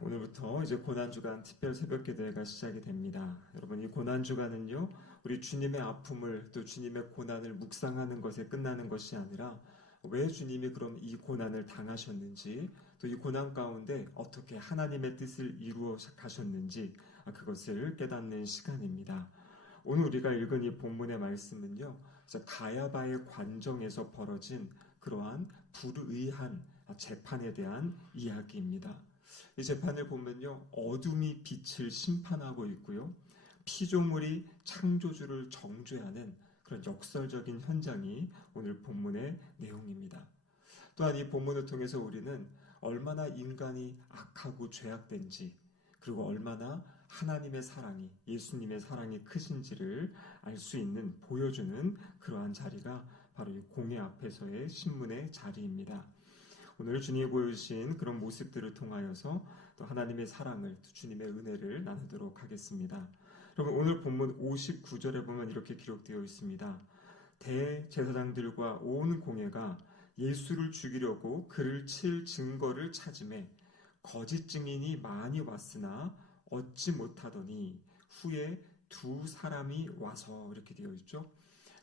오늘부터 이제 고난주간 특별 새벽기도회가 시작이 됩니다. 여러분, 이 고난주간은요, 우리 주님의 아픔을 또 주님의 고난을 묵상하는 것에 끝나는 것이 아니라 왜 주님이 그럼 이 고난을 당하셨는지, 또 이 고난 가운데 어떻게 하나님의 뜻을 이루어 가셨는지 그것을 깨닫는 시간입니다. 오늘 우리가 읽은 이 본문의 말씀은요, 가야바의 관정에서 벌어진 그러한 불의한 재판에 대한 이야기입니다. 이 재판을 보면요, 어둠이 빛을 심판하고 있고요, 피조물이 창조주를 정죄하는 그런 역설적인 현장이 오늘 본문의 내용입니다. 또한 이 본문을 통해서 우리는 얼마나 인간이 악하고 죄악된지, 그리고 얼마나 하나님의 사랑이, 예수님의 사랑이 크신지를 알 수 있는, 보여주는 그러한 자리가 바로 이 공회 앞에서의 신문의 자리입니다. 오늘 주님이 보여주신 그런 모습들을 통하여서 또 하나님의 사랑을, 또 주님의 은혜를 나누도록 하겠습니다. 여러분, 오늘 본문 59절에 보면 이렇게 기록되어 있습니다. 대제사장들과 온 공회가 예수를 죽이려고 그를 칠 증거를 찾음에 거짓 증인이 많이 왔으나 얻지 못하더니 후에 두 사람이 와서, 이렇게 되어 있죠.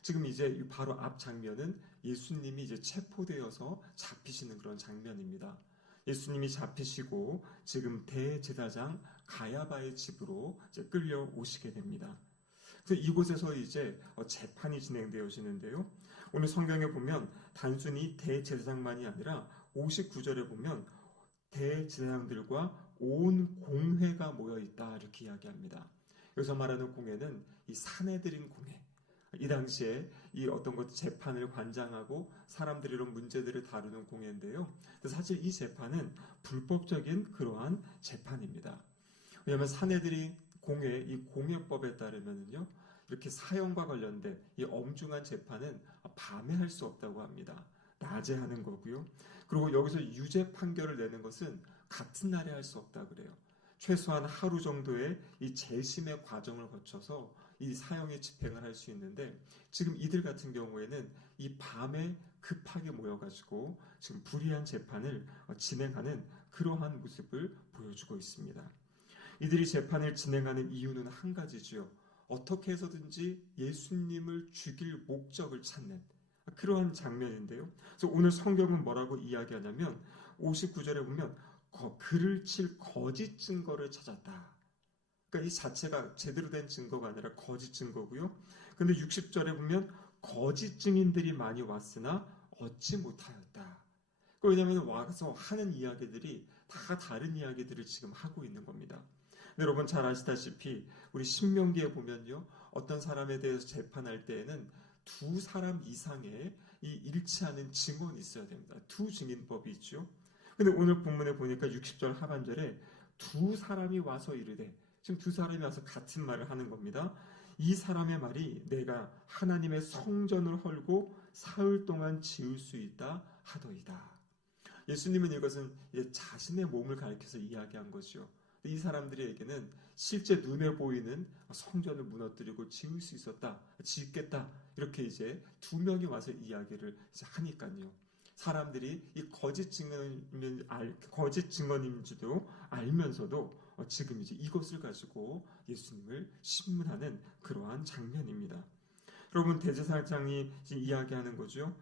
지금 이제 바로 앞 장면은 예수님이 이제 체포되어서 잡히시는 그런 장면입니다. 예수님이 잡히시고 지금 대제사장 가야바의 집으로 이제 끌려오시게 됩니다. 그래서 이곳에서 이제 재판이 진행되어지는데요. 오늘 성경에 보면 단순히 대제사장만이 아니라 59절에 보면 대제사장들과 온 공회가 모여 있다, 이렇게 이야기합니다. 여기서 말하는 공회는 이 사내들인 공회, 이 당시에 이 어떤 것 재판을 관장하고 사람들이 이런 문제들을 다루는 공회인데요. 사실 이 재판은 불법적인 그러한 재판입니다. 왜냐하면 사내들이 공회, 이 공회법에 따르면요, 이렇게 사형과 관련된 이 엄중한 재판은 밤에 할 수 없다고 합니다. 낮에 하는 거고요. 그리고 여기서 유죄 판결을 내는 것은 같은 날에 할 수 없다 그래요. 최소한 하루 정도의 이 재심의 과정을 거쳐서 이 사형의 집행을 할 수 있는데, 지금 이들 같은 경우에는 이 밤에 급하게 모여가지고 지금 불의한 재판을 진행하는 그러한 모습을 보여주고 있습니다. 이들이 재판을 진행하는 이유는 한 가지지요. 어떻게 해서든지 예수님을 죽일 목적을 찾는 그러한 장면인데요. 그래서 오늘 성경은 뭐라고 이야기하냐면 59절에 보면 그를 칠 거짓 증거를 찾았다. 그러니까 이 자체가 제대로 된 증거가 아니라 거짓 증거고요. 근데 60절에 보면 거짓 증인들이 많이 왔으나 얻지 못하였다. 왜냐하면 와서 하는 이야기들이 다 다른 이야기들을 지금 하고 있는 겁니다. 근데 여러분 잘 아시다시피 우리 신명기에 보면요, 어떤 사람에 대해서 재판할 때에는 두 사람 이상의 이 일치하는 증언이 있어야 됩니다. 두 증인법이 있죠. 근데 오늘 본문에 보니까 60절 하반절에 두 사람이 와서 이르되, 지금 두 사람이 와서 같은 말을 하는 겁니다. 이 사람의 말이 내가 하나님의 성전을 헐고 사흘 동안 지을 수 있다 하더이다. 예수님은 이것은 자신의 몸을 가리켜서 이야기한 것이요. 이 사람들에게는 실제 눈에 보이는 성전을 무너뜨리고 지을 수 있었다, 짓겠다, 이렇게 이제 두 명이 와서 이야기를 이제 하니까요. 사람들이 이 거짓 증언인지도 알면서도 지금 이제 이것을 가지고 예수님을 신문하는 그러한 장면입니다. 여러분, 대제사장이 이야기하는 거죠.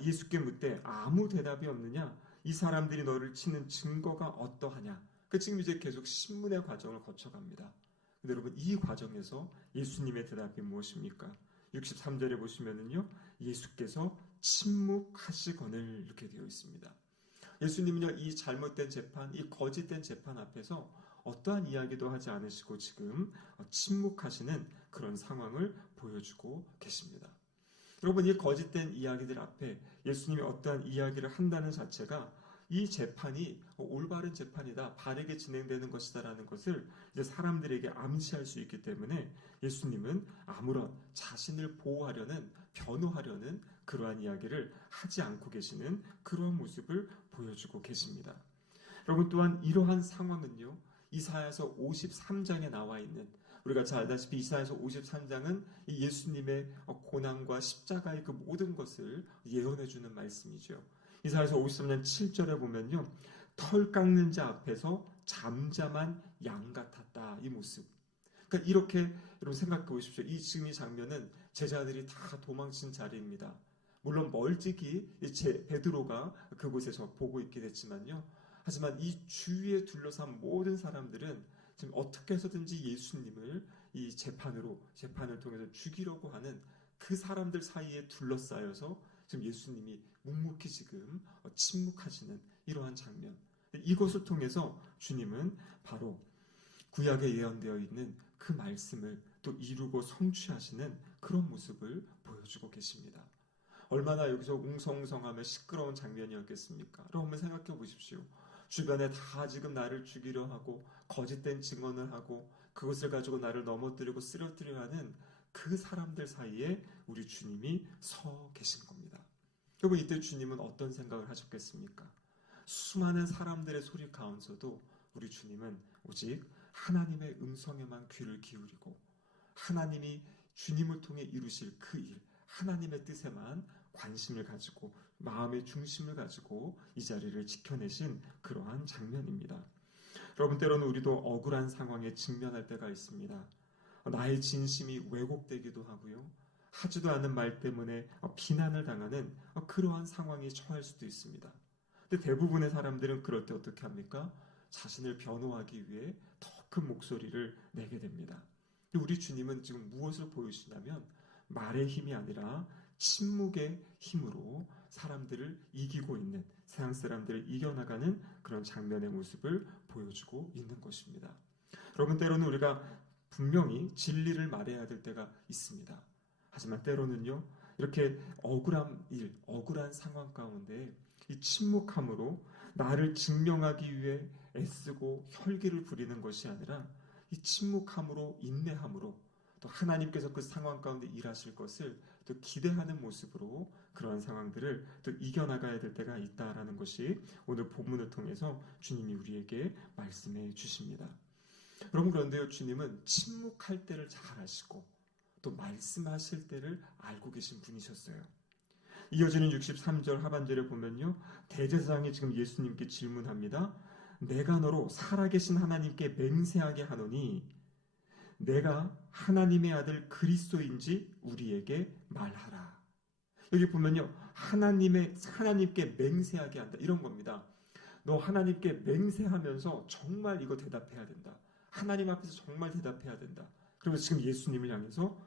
예수께 묻되 아무 대답이 없느냐? 이 사람들이 너를 치는 증거가 어떠하냐? 지금 이제 계속 신문의 과정을 거쳐갑니다. 근데 여러분, 이 과정에서 예수님의 대답이 무엇입니까? 63절에 보시면은요, 예수께서 침묵하시거늘, 이렇게 되어 있습니다. 예수님은요, 이 잘못된 재판, 이 거짓된 재판 앞에서 어떠한 이야기도 하지 않으시고 지금 침묵하시는 그런 상황을 보여주고 계십니다. 여러분, 이 거짓된 이야기들 앞에 예수님이 어떠한 이야기를 한다는 자체가 이 재판이 올바른 재판이다, 바르게 진행되는 것이다라는 것을 이제 사람들에게 암시할 수 있기 때문에 예수님은 아무런 자신을 보호하려는, 변호하려는 그러한 이야기를 하지 않고 계시는 그러한 모습을 보여주고 계십니다. 여러분, 또한 이러한 상황은요, 이사야서 53장에 나와 있는, 우리가 잘 알다시피 이사야서 53장은 이 예수님의 고난과 십자가의 그 모든 것을 예언해 주는 말씀이죠. 이사야서 53장 7절에 보면요, 털 깎는 자 앞에서 잠잠한 양 같았다. 이 모습. 그러니까 이렇게 여러분 생각해 보십시오. 지금 이 장면은 제자들이 다 도망친 자리입니다. 물론 멀찍이 베드로가 그곳에서 보고 있게 됐지만요. 하지만 이 주위에 둘러싼 모든 사람들은 지금 어떻게 해서든지 예수님을 이 재판을 통해서 죽이려고 하는 그 사람들 사이에 둘러싸여서 지금 예수님이 묵묵히 지금 침묵하시는 이러한 장면. 이것을 통해서 주님은 바로 구약에 예언되어 있는 그 말씀을 또 이루고 성취하시는 그런 모습을 보여주고 계십니다. 얼마나 여기서 웅성웅성하며 시끄러운 장면이었겠습니까? 여러분 생각해 보십시오. 주변에 다 지금 나를 죽이려 하고 거짓된 증언을 하고 그것을 가지고 나를 넘어뜨리고 쓰러뜨려 하는 그 사람들 사이에 우리 주님이 서 계신 겁니다. 여러분 이때 주님은 어떤 생각을 하셨겠습니까? 수많은 사람들의 소리 가운데서도 우리 주님은 오직 하나님의 음성에만 귀를 기울이고 하나님이 주님을 통해 이루실 그 일, 하나님의 뜻에만 관심을 가지고 마음의 중심을 가지고 이 자리를 지켜내신 그러한 장면입니다. 여러분 때로는 우리도 억울한 상황에 직면할 때가 있습니다. 나의 진심이 왜곡되기도 하고요. 하지도 않은 말 때문에 비난을 당하는 그러한 상황에 처할 수도 있습니다. 근데 대부분의 사람들은 그럴 때 어떻게 합니까? 자신을 변호하기 위해 더 큰 목소리를 내게 됩니다. 우리 주님은 지금 무엇을 보여주시냐면 말의 힘이 아니라 침묵의 힘으로 사람들을 이기고 있는, 세상 사람들을 이겨나가는 그런 장면의 모습을 보여주고 있는 것입니다. 여러분 때로는 우리가 분명히 진리를 말해야 될 때가 있습니다. 하지만 때로는요 이렇게 억울한 일, 억울한 상황 가운데 이 침묵함으로 나를 증명하기 위해 애쓰고 혈기를 부리는 것이 아니라 이 침묵함으로 인내함으로 또 하나님께서 그 상황 가운데 일하실 것을 또 기대하는 모습으로 그러한 상황들을 또 이겨나가야 될 때가 있다라는 것이 오늘 본문을 통해서 주님이 우리에게 말씀해 주십니다. 여러분 그런데요 주님은 침묵할 때를 잘 아시고 또 말씀하실 때를 알고 계신 분이셨어요. 이어지는 63절 하반절에 보면요 대제사장이 지금 예수님께 질문합니다. 내가 너로 살아계신 하나님께 맹세하게 하노니 내가 하나님의 아들 그리스도인지 우리에게 말하라. 여기 보면요 하나님께 맹세하게 한다 이런 겁니다. 너 하나님께 맹세하면서 정말 이거 대답해야 된다. 하나님 앞에서 정말 대답해야 된다. 그러면서 지금 예수님을 향해서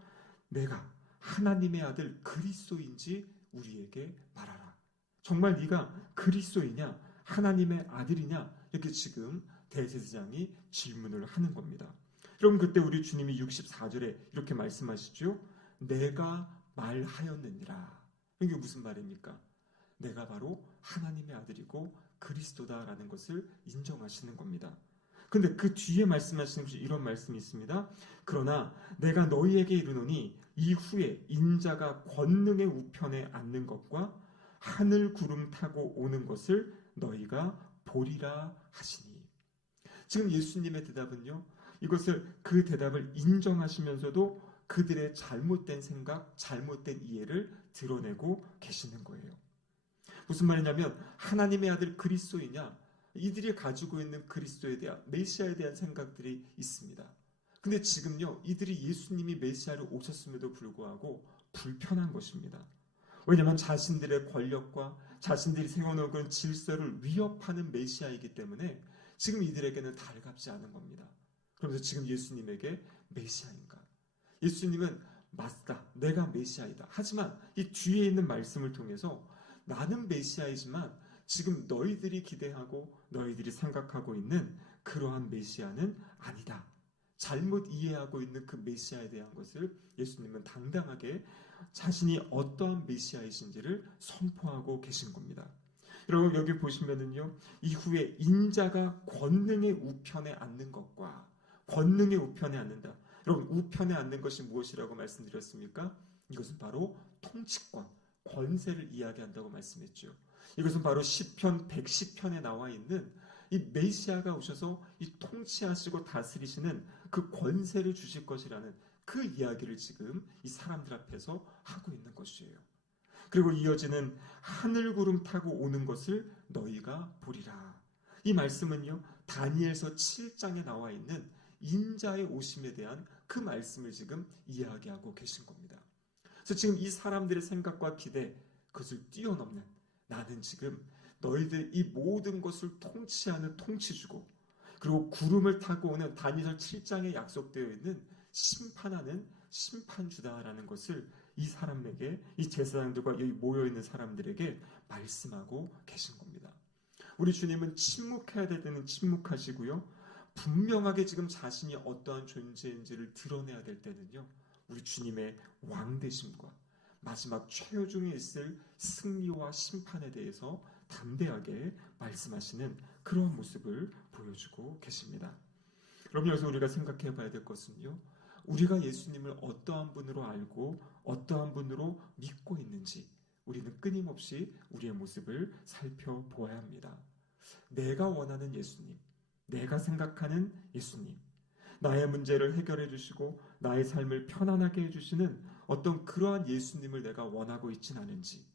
내가 하나님의 아들 그리스도인지 우리에게 말하라. 정말 네가 그리스도이냐 하나님의 아들이냐 이렇게 지금 대제사장이 질문을 하는 겁니다. 그럼 그때 우리 주님이 64절에 이렇게 말씀하시죠. 내가 말하였느니라. 이게 무슨 말입니까? 내가 바로 하나님의 아들이고 그리스도다라는 것을 인정하시는 겁니다. 근데 그 뒤에 말씀하시는 것이 이런 말씀이 있습니다. 그러나 내가 너희에게 이르노니 이후에 인자가 권능의 우편에 앉는 것과 하늘 구름 타고 오는 것을 너희가 보리라 하시니. 지금 예수님의 대답은요. 이것을 그 대답을 인정하시면서도 그들의 잘못된 생각, 잘못된 이해를 드러내고 계시는 거예요. 무슨 말이냐면 하나님의 아들 그리스도이냐 이들이 가지고 있는 그리스도에 대한 메시아에 대한 생각들이 있습니다. 근데 지금요 이들이 예수님이 메시아로 오셨음에도 불구하고 불편한 것입니다. 왜냐하면 자신들의 권력과 자신들이 세워놓은 그런 질서를 위협하는 메시아이기 때문에 지금 이들에게는 달갑지 않은 겁니다. 그러면서 지금 예수님에게 메시아인가? 예수님은 맞다. 내가 메시아이다. 하지만 이 뒤에 있는 말씀을 통해서 나는 메시아이지만 지금 너희들이 기대하고 너희들이 생각하고 있는 그러한 메시아는 아니다. 잘못 이해하고 있는 그 메시아에 대한 것을 예수님은 당당하게 자신이 어떠한 메시아이신지를 선포하고 계신 겁니다. 여러분 여기 보시면은요 이후에 인자가 권능의 우편에 앉는 것과 권능의 우편에 앉는다. 여러분 우편에 앉는 것이 무엇이라고 말씀드렸습니까? 이것은 바로 통치권, 권세를 이야기한다고 말씀했죠. 이것은 바로 시편 110편에 나와 있는 이 메시아가 오셔서 이 통치하시고 다스리시는 그 권세를 주실 것이라는 그 이야기를 지금 이 사람들 앞에서 하고 있는 것이에요. 그리고 이어지는 하늘 구름 타고 오는 것을 너희가 보리라. 이 말씀은요, 다니엘서 7장에 나와 있는 인자의 오심에 대한 그 말씀을 지금 이야기하고 계신 겁니다. 그래서 지금 이 사람들의 생각과 기대, 그것을 뛰어넘는, 나는 지금 너희들 이 모든 것을 통치하는 통치주고, 그리고 구름을 타고 오는 다니엘 7장에 약속되어 있는 심판하는 심판주다라는 것을 이 사람에게, 이 제사장들과 여기 모여있는 사람들에게 말씀하고 계신 겁니다. 우리 주님은 침묵해야 될 때는 침묵하시고요, 분명하게 지금 자신이 어떠한 존재인지를 드러내야 될 때는요, 우리 주님의 왕되심과 마지막 최후중에 있을 승리와 심판에 대해서 담대하게 말씀하시는 그런 모습을 보여주고 계십니다. 그럼 여기서 우리가 생각해 봐야 될 것은요, 우리가 예수님을 어떠한 분으로 알고 어떠한 분으로 믿고 있는지 우리는 끊임없이 우리의 모습을 살펴보아야 합니다. 내가 원하는 예수님, 내가 생각하는 예수님, 나의 문제를 해결해 주시고 나의 삶을 편안하게 해주시는 어떤 그러한 예수님을 내가 원하고 있진 않은지.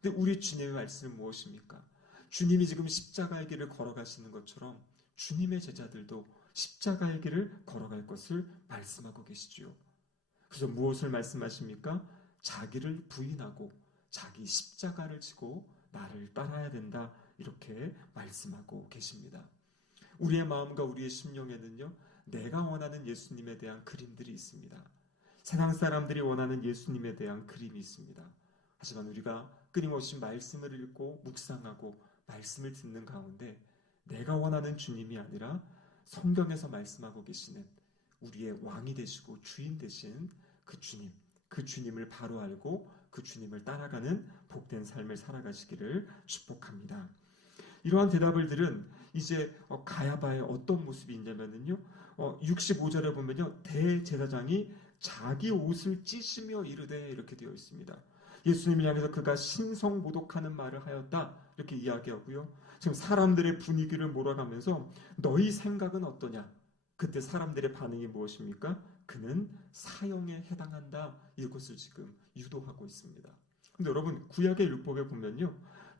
근데 우리 주님의 말씀은 무엇입니까? 주님이 지금 십자가의 길을 걸어가시는 것처럼 주님의 제자들도 십자가의 길을 걸어갈 것을 말씀하고 계시지요. 그래서 무엇을 말씀하십니까? 자기를 부인하고 자기 십자가를 지고 나를 따라야 된다, 이렇게 말씀하고 계십니다. 우리의 마음과 우리의 심령에는요, 내가 원하는 예수님에 대한 그림들이 있습니다. 세상 사람들이 원하는 예수님에 대한 그림이 있습니다. 하지만 우리가 끊임없이 말씀을 읽고 묵상하고 말씀을 듣는 가운데 내가 원하는 주님이 아니라 성경에서 말씀하고 계시는 우리의 왕이 되시고 주인 되신 그 주님, 그 주님을 바로 알고 그 주님을 따라가는 복된 삶을 살아가시기를 축복합니다. 이러한 대답을 들은 이제 가야바의 어떤 모습이 있냐면요, 65절에 보면요, 대제사장이 자기 옷을 찢으며 이르되, 이렇게 되어 있습니다. 예수님을 향해서 그가 신성모독하는 말을 하였다, 이렇게 이야기하고요. 지금 사람들의 분위기를 몰아가면서 너희 생각은 어떠냐? 그때 사람들의 반응이 무엇입니까? 그는 사형에 해당한다, 이것을 지금 유도하고 있습니다. 근데 여러분, 구약의 율법에 보면요,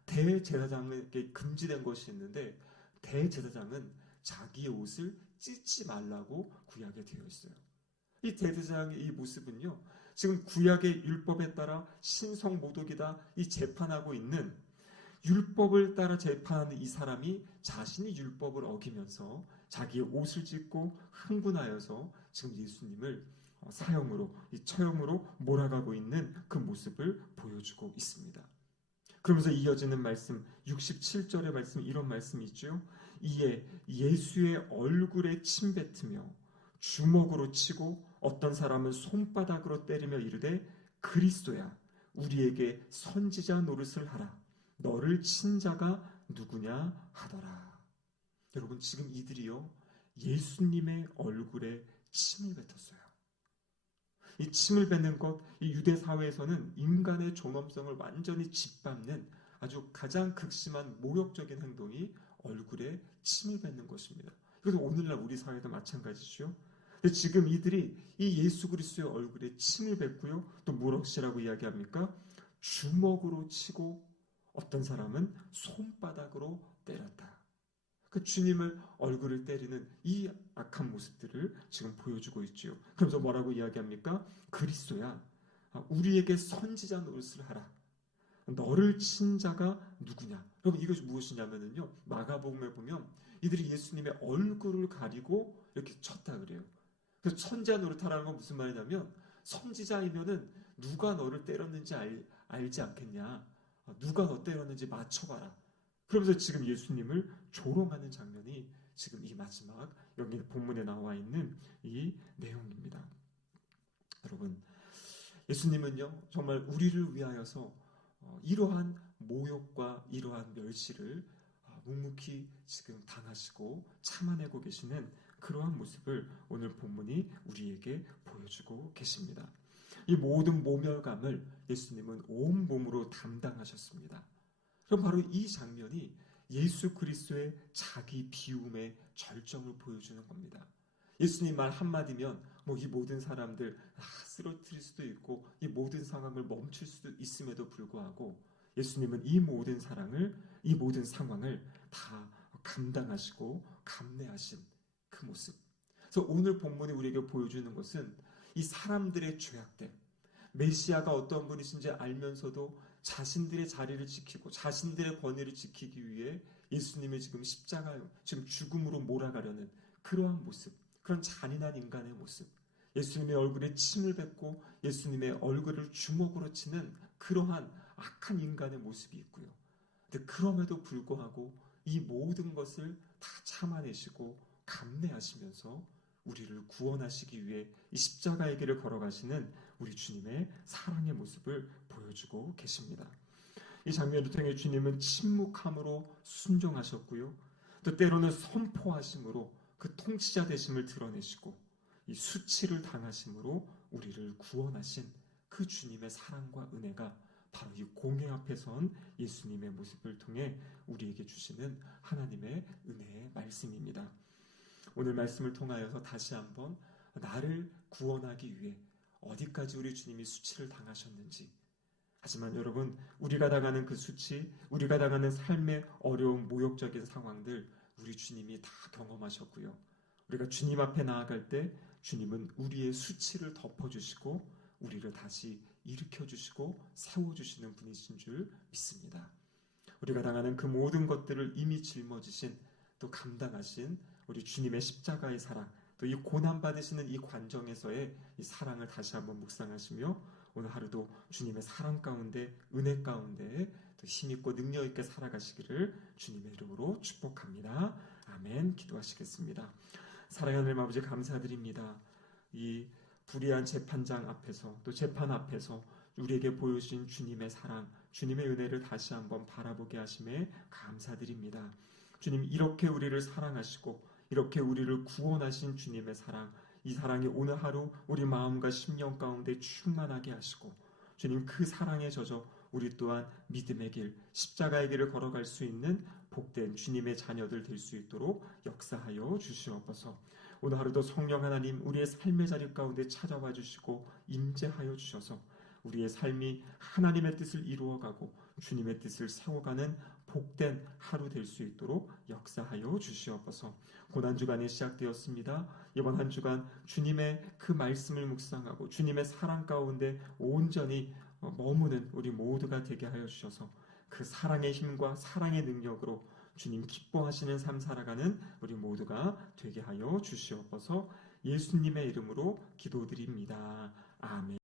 대제사장에게 금지된 것이 있는데 대제사장은 자기의 옷을 찢지 말라고 구약에 되어 있어요. 이 대제사장의 이 모습은요, 지금 구약의 율법에 따라 신성모독이다, 이 재판하고 있는, 율법을 따라 재판하는 이 사람이 자신이 율법을 어기면서 자기의 옷을 찢고 흥분하여서 지금 예수님을 사형으로, 이 처형으로 몰아가고 있는 그 모습을 보여주고 있습니다. 그러면서 이어지는 말씀, 67절의 말씀, 이런 말씀이 있죠. 이에 예수의 얼굴에 침 뱉으며 주먹으로 치고 어떤 사람은 손바닥으로 때리며 이르되 그리스도야, 우리에게 선지자 노릇을 하라. 너를 친 자가 누구냐 하더라. 여러분, 지금 이들이요, 예수님의 얼굴에 침을 뱉었어요. 이 침을 뱉는 것, 이 유대 사회에서는 인간의 존엄성을 완전히 짓밟는 아주 가장 극심한 모욕적인 행동이 얼굴에 침을 뱉는 것입니다. 그래서 오늘날 우리 사회도 마찬가지죠. 근데 지금 이들이 이 예수 그리스도의 얼굴에 침을 뱉고요, 또 무엇이라고 이야기합니까? 주먹으로 치고 어떤 사람은 손바닥으로 때렸다. 그 주님을 얼굴을 때리는 이 악한 모습들을 지금 보여주고 있지요. 그러면서 뭐라고 이야기합니까? 그리스도야, 우리에게 선지자 노릇을 하라. 너를 친 자가 누구냐? 여러분, 이것이 무엇이냐면요, 마가복음에 보면 이들이 예수님의 얼굴을 가리고 이렇게 쳤다 그래요. 그래서 선지자 노릇하라는 건 무슨 말이냐면, 선지자이면은 누가 너를 때렸는지 알지 않겠냐? 누가 너 때렸는지 맞춰봐라. 그러면서 지금 예수님을 조롱하는 장면이 지금 이 마지막 여기 본문에 나와 있는 이 내용입니다. 여러분, 예수님은요, 정말 우리를 위하여서 이러한 모욕과 이러한 멸시를 묵묵히 지금 당하시고 참아내고 계시는 그러한 모습을 오늘 본문이 우리에게 보여주고 계십니다. 이 모든 모멸감을 예수님은 온 몸으로 담당하셨습니다. 그럼 바로 이 장면이 예수 그리스도의 자기 비움의 절정을 보여주는 겁니다. 예수님 말 한마디면 이 모든 사람들 쓰러뜨릴 수도 있고 이 모든 상황을 멈출 수도 있음에도 불구하고 예수님은 이 모든 사랑을, 이 모든 상황을 다 감당하시고 감내하신 그 모습. 그래서 오늘 본문이 우리에게 보여주는 것은 이 사람들의 죄악됨, 메시아가 어떤 분이신지 알면서도 자신들의 자리를 지키고 자신들의 권위를 지키기 위해 예수님의 지금 십자가에 지금 죽음으로 몰아가려는 그러한 모습, 그런 잔인한 인간의 모습, 예수님의 얼굴에 침을 뱉고 예수님의 얼굴을 주먹으로 치는 그러한 악한 인간의 모습이 있고요. 근데 그럼에도 불구하고 이 모든 것을 다 참아내시고 감내하시면서 우리를 구원하시기 위해 이 십자가의 길을 걸어가시는 우리 주님의 사랑의 모습을 보여주고 계십니다. 이 장면을 통해 주님은 침묵함으로 순종하셨고요. 또 때로는 선포하심으로 그 통치자 되심을 드러내시고 이 수치를 당하심으로 우리를 구원하신 그 주님의 사랑과 은혜가 바로 이 공회 앞에 선 예수님의 모습을 통해 우리에게 주시는 하나님의 은혜의 말씀입니다. 오늘 말씀을 통하여서 다시 한번 나를 구원하기 위해 어디까지 우리 주님이 수치를 당하셨는지, 하지만 여러분, 우리가 당하는 그 수치, 우리가 당하는 삶의 어려운 모욕적인 상황들 우리 주님이 다 경험하셨고요. 우리가 주님 앞에 나아갈 때 주님은 우리의 수치를 덮어주시고 우리를 다시 일으켜주시고 세워주시는 분이신 줄 믿습니다. 우리가 당하는 그 모든 것들을 이미 짊어지신, 또 감당하신 우리 주님의 십자가의 사랑, 또 이 고난받으시는 이 관정에서의 이 사랑을 다시 한번 묵상하시며 오늘 하루도 주님의 사랑 가운데, 은혜 가운데 또 힘있고 능력있게 살아가시기를 주님의 이름으로 축복합니다. 아멘. 기도하시겠습니다. 사랑하는 하나님 아버지, 감사드립니다. 이 불의한 재판장 앞에서, 또 재판 앞에서 우리에게 보여주신 주님의 사랑, 주님의 은혜를 다시 한번 바라보게 하심에 감사드립니다. 주님, 이렇게 우리를 사랑하시고 이렇게 우리를 구원하신 주님의 사랑, 이 사랑이 오늘 하루 우리 마음과 심령 가운데 충만하게 하시고 주님, 그 사랑에 젖어 우리 또한 믿음의 길, 십자가의 길을 걸어갈 수 있는 복된 주님의 자녀들 될 수 있도록 역사하여 주시옵소서. 오늘 하루도 성령 하나님 우리의 삶의 자리 가운데 찾아와 주시고 임재하여 주셔서 우리의 삶이 하나님의 뜻을 이루어가고 주님의 뜻을 세워가는 복된 하루 될 수 있도록 역사하여 주시옵소서. 고난주간이 시작되었습니다. 이번 한 주간 주님의 그 말씀을 묵상하고 주님의 사랑 가운데 온전히 머무는 우리 모두가 되게 하여 주셔서 그 사랑의 힘과 사랑의 능력으로 주님 기뻐하시는 삶 살아가는 우리 모두가 되게 하여 주시옵소서. 예수님의 이름으로 기도드립니다. 아멘.